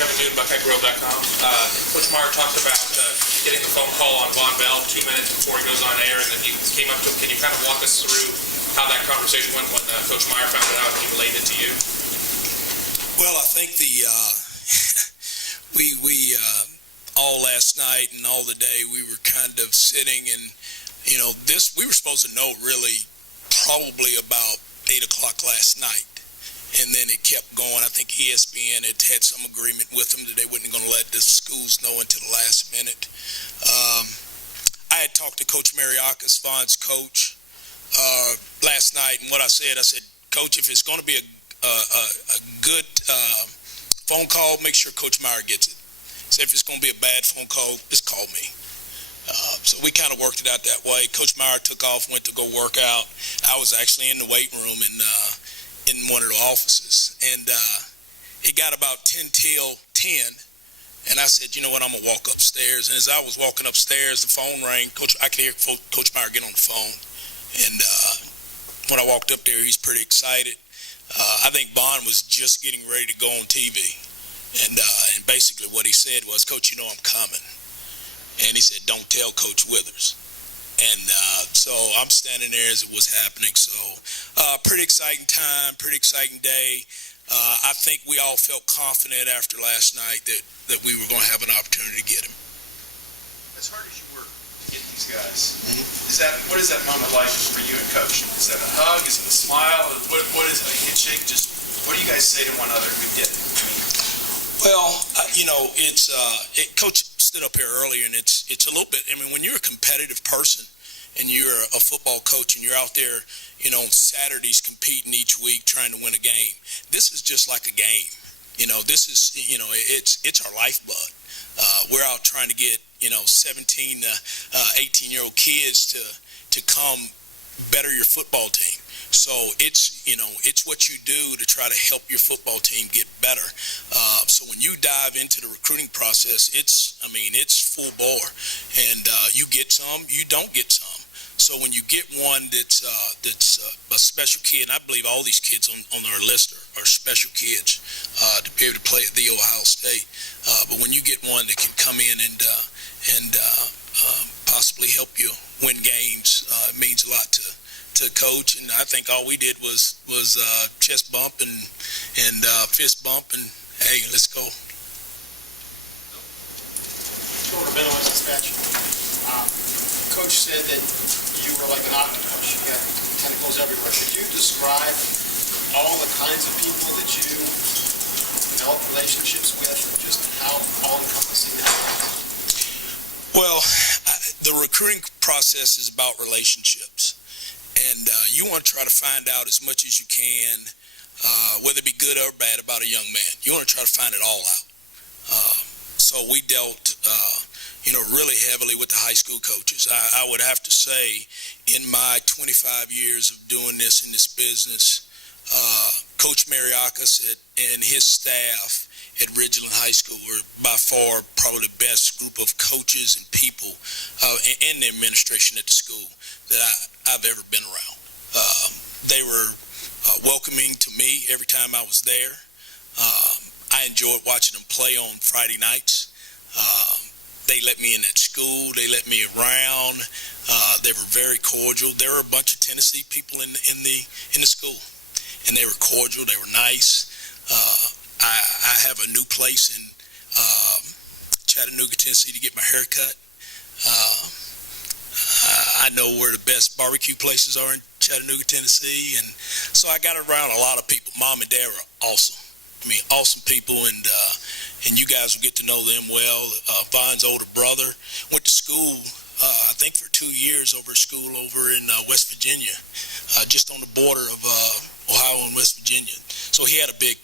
Kevin Newton, BuckeyeGrove.com. Coach Meyer talked about getting the phone call on Von Bell 2 minutes before he goes on air, and then you came up to him. Can you kind of walk us through how that conversation went when Coach Meyer found it out and he relayed it to you? Well, I think we all last night and all the day we were kind of sitting and, we were supposed to know really probably about 8 o'clock last night. And then it kept going. I think ESPN had some agreement with them that they weren't going to let the schools know until the last minute. I had talked to Coach Mariakis, Von's coach, last night, and what I said, Coach, if it's going to be a good phone call, make sure Coach Meyer gets it. So if it's going to be a bad phone call, just call me. So we kind of worked it out that way. Coach Meyer took off, went to go work out. I was actually in the weight room in one of the offices, and it got about 10 till 10, and I said, you know what, I'm going to walk upstairs. And as I was walking upstairs, the phone rang. I could hear Coach Meyer get on the phone, and when I walked up there, he's pretty excited. I think Bond was just getting ready to go on TV, and basically what he said was, Coach, I'm coming. And he said, don't tell Coach Withers. And so I'm standing there as it was happening. So pretty exciting time, pretty exciting day. I think we all felt confident after last night that we were going to have an opportunity to get him. As hard as you work to get these guys, what is that moment like for you and Coach? Is that a hug? Is it a smile? What is it, a handshake? Just what do you guys say to one another who get it? Well, Coach stood up here earlier, and it's a little bit. When you're a competitive person and you're a football coach and you're out there, on Saturdays competing each week trying to win a game, this is just like a game. This is, it's our lifeblood. We're out trying to get, 17 to 18-year-old kids to come better your football team. So it's what you do to try to help your football team get better. So when you dive into the recruiting process, it's full bore, and you get some, you don't get some. So when you get one that's a special kid, and I believe all these kids on our list are special kids to be able to play at the Ohio State. But when you get one that can come in and possibly help you win games, it means a lot to Coach. And I think all we did was chest bump and fist bump, and hey, let's go. Coach said that you were like an octopus. You got tentacles everywhere. Could you describe all the kinds of people that you develop relationships with, just how all-encompassing that is? Well, the recruiting process is about relationships. And you want to try to find out as much as you can, whether it be good or bad, about a young man. You want to try to find it all out. So we dealt, really heavily with the high school coaches. I would have to say, in my 25 years of doing this in this business, Coach Mariakis and his staff at Ridgeland High School were by far probably the best group of coaches and people and the administration at the school that I've ever been around. They were welcoming to me every time I was there. I enjoyed watching them play on Friday nights. They let me in at school. They let me around. They were very cordial. There were a bunch of Tennessee people in the school, and they were cordial. They were nice. I have a new place in Chattanooga, Tennessee, to get my hair cut. I know where the best barbecue places are in Chattanooga, Tennessee, and so I got around a lot of people. Mom and Dad were awesome. Awesome people, and you guys will get to know them well. Von's older brother went to school, I think for 2 years over school over in West Virginia, just on the border of Ohio and West Virginia. So he had a big,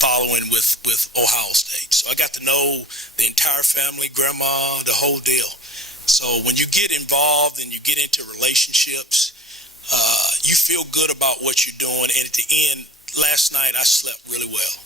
following with Ohio State. So I got to know the entire family, grandma, the whole deal. So when you get involved and you get into relationships, you feel good about what you're doing. And at the end, last night I slept really well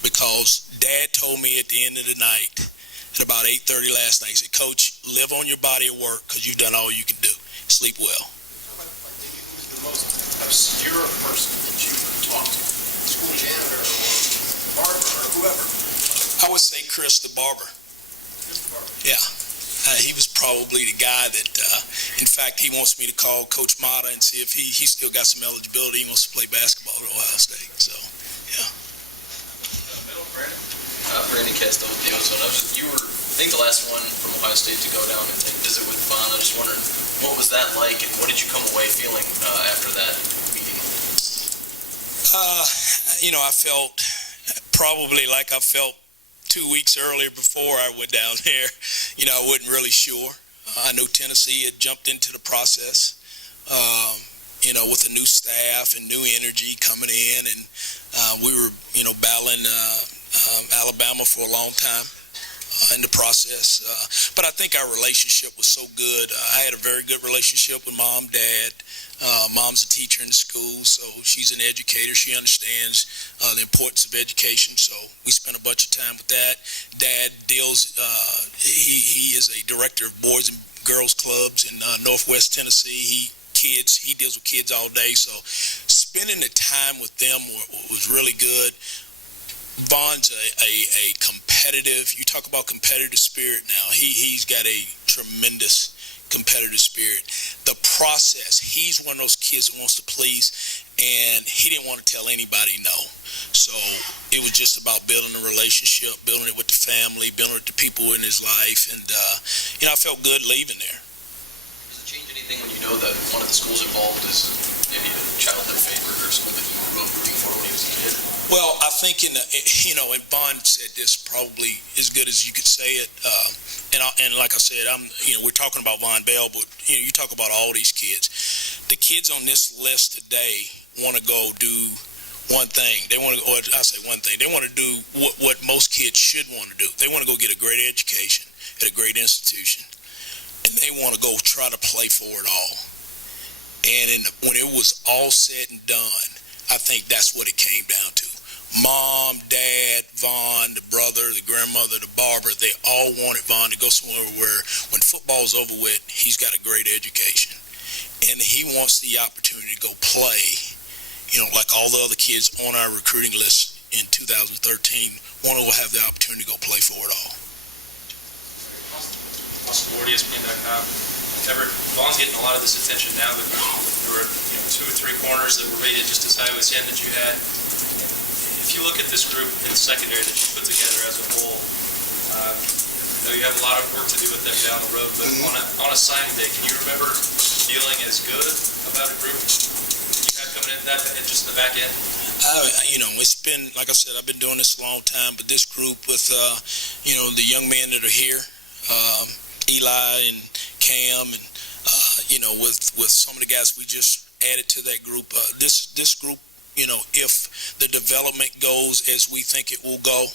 because Dad told me at the end of the night at about 8:30 last night, he said, Coach, live on your body of work because you've done all you can do. Sleep well. Who's the most obscure person that you talked to? School janitor or barber or whoever? would say Chris the barber. Yeah. He was probably the guy that, in fact, he wants me to call Coach Mata and see if he still got some eligibility. He wants to play basketball at Ohio State. So, yeah. Brandon Castle with the Ozone. You were, I think, the last one from Ohio State to go down and visit with Vaughn. I was just wondering, what was that like, and what did you come away feeling after that meeting? I felt probably like I felt 2 weeks earlier before I went down there. I wasn't really sure. I knew Tennessee had jumped into the process, with a new staff and new energy coming in, and we were, battling Alabama for a long time in the process. But I think our relationship was so good. I had a very good relationship with Mom, Dad. Mom's a teacher in the school, so she's an educator. She understands the importance of education, so we spent a bunch of time with that. Dad deals, he is a director of boys and girls clubs in Northwest Tennessee. He deals with kids all day, so spending the time with them was really good. Vaughn's a competitive, you talk about competitive spirit now. He's got a tremendous competitive spirit. The process, he's one of those kids that wants to please, and he didn't want to tell anybody no. So it was just about building a relationship, building it with the family, building it with the people in his life, and I felt good leaving there. Does it change anything when you know that one of the schools involved is maybe a childhood favorite or school that you grew up rooting for when he was a kid? Well, I think and Vaughn said this probably as good as you could say it. And like I said, we're talking about Von Bell, but you talk about all these kids. The kids on this list today want to go do one thing. They want to, or I say one thing. They want to do what most kids should want to do. They want to go get a great education at a great institution, and they want to go try to play for it all. And when it was all said and done, I think that's what it came down to. Mom, Dad, Vaughn, the brother, the grandmother, the barber, they all wanted Vaughn to go somewhere where when football's over with, he's got a great education. And he wants the opportunity to go play, like all the other kids on our recruiting list in 2013, want to have the opportunity to go play for it all. ESPN.com. Everett, Vaughn's getting a lot of this attention now that there were 2 or 3 corners that were rated just as high as him that you had. If you look at this group in the secondary that you put together as a whole, you have a lot of work to do with them down the road, but on a signing day, can you remember feeling as good about a group you had coming in that and just the back end? It's been, like I said, I've been doing this a long time, but this group with, the young men that are here, Eli and Cam, and, with some of the guys we just added to that group, this group, if the development goes as we think it will go,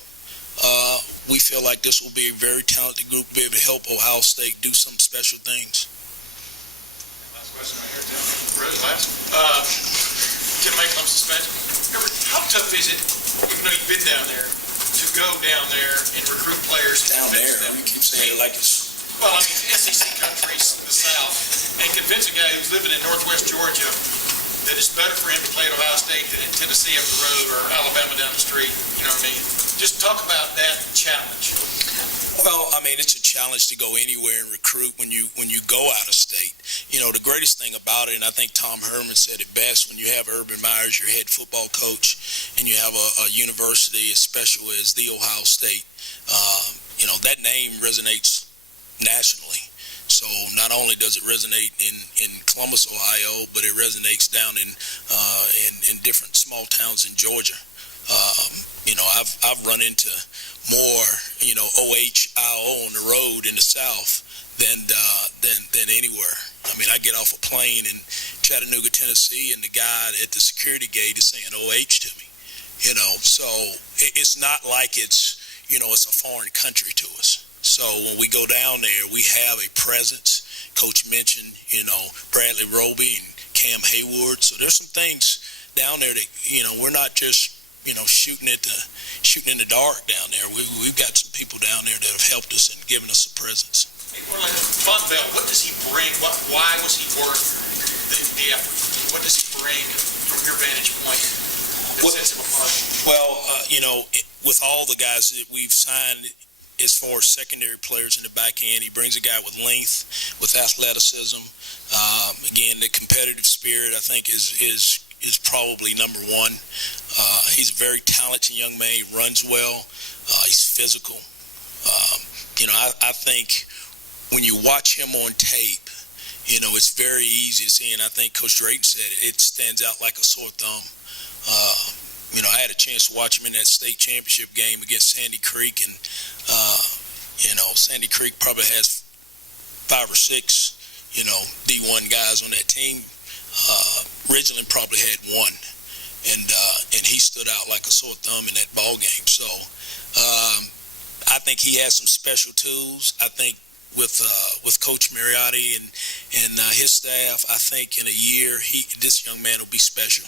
we feel like this will be a very talented group, be able to help Ohio State do some special things. Last question right here, Tim. Really last. Tim Makelum suspension. How tough is it, even though you've been down there, to go down there and recruit players? Down there? You keep saying it like it's... Well, SEC countries in the South, and convince a guy who's living in Northwest Georgia that it's better for him to play at Ohio State than in Tennessee up the road or Alabama down the street. You know what I mean? Just talk about that challenge. Well, it's a challenge to go anywhere and recruit when you go out of state. The greatest thing about it, and I think Tom Herman said it best, when you have Urban Meyers, your head football coach, and you have a university as special as the Ohio State, that name resonates nationally. So not only does it resonate in Columbus, Ohio, but it resonates down in different small towns in Georgia. I've run into more OHIO on the road in the South than anywhere. I get off a plane in Chattanooga, Tennessee, and the guy at the security gate is saying OH to me. So it's not like it's a foreign country to us. So when we go down there, we have a presence. Coach mentioned, Bradley Roby and Cam Hayward. So there's some things down there that, we're not just, shooting in the dark down there. We've got some people down there that have helped us and given us a presence. Hey, Von Bell, what does he bring? Why was he worth the effort? What does he bring from your vantage point that sets him apart? Well, with all the guys that we've signed as far as secondary players in the back end, he brings a guy with length, with athleticism. Again, the competitive spirit, I think, is probably number one. He's a very talented young man. He runs well. He's physical. I think when you watch him on tape, it's very easy to see, and I think Coach Drayton said it stands out like a sore thumb. I had a chance to watch him in that state championship game against Sandy Creek, and Sandy Creek probably has 5 or 6, D1 guys on that team. Ridgeland probably had 1, and he stood out like a sore thumb in that ball game. So I think he has some special tools. I think with Coach Mariotti and his staff, I think in a year this young man will be special.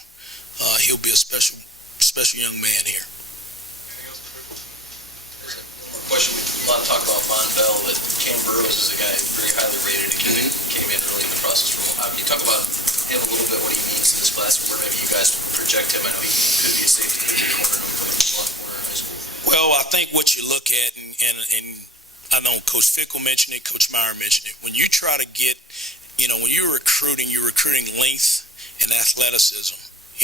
He'll be a special young man here. Question, a lot of talk about Von Bell, but Cam Burrows is a guy very highly rated. Came in early in the process from Ohio. Can you talk about him a little bit, what he means to this class, where maybe you guys project him? I know he could be a safety, could be a corner, coming from one corner in high school. Well, I think what you look at, and I know Coach Fickle mentioned it, Coach Meyer mentioned it, when you try to get, when you're recruiting length and athleticism.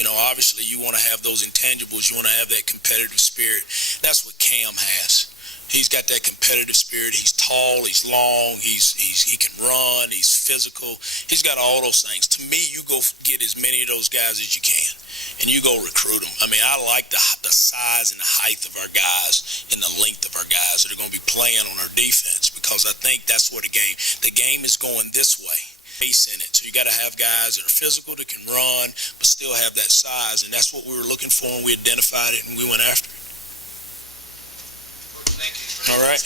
Obviously you want to have those intangibles. You want to have that competitive spirit. That's what Cam has. He's got that competitive spirit. He's tall. He's long. he can run. He's physical. He's got all those things. To me, you go get as many of those guys as you can, and you go recruit them. I mean, I like the size and the height of our guys and the length of our guys that are going to be playing on our defense, because I think that's what the game is going this way. Pace in it. So you got to have guys that are physical, that can run, but still have that size, and that's what we were looking for, and we identified it, and we went after it. Thank you. All right.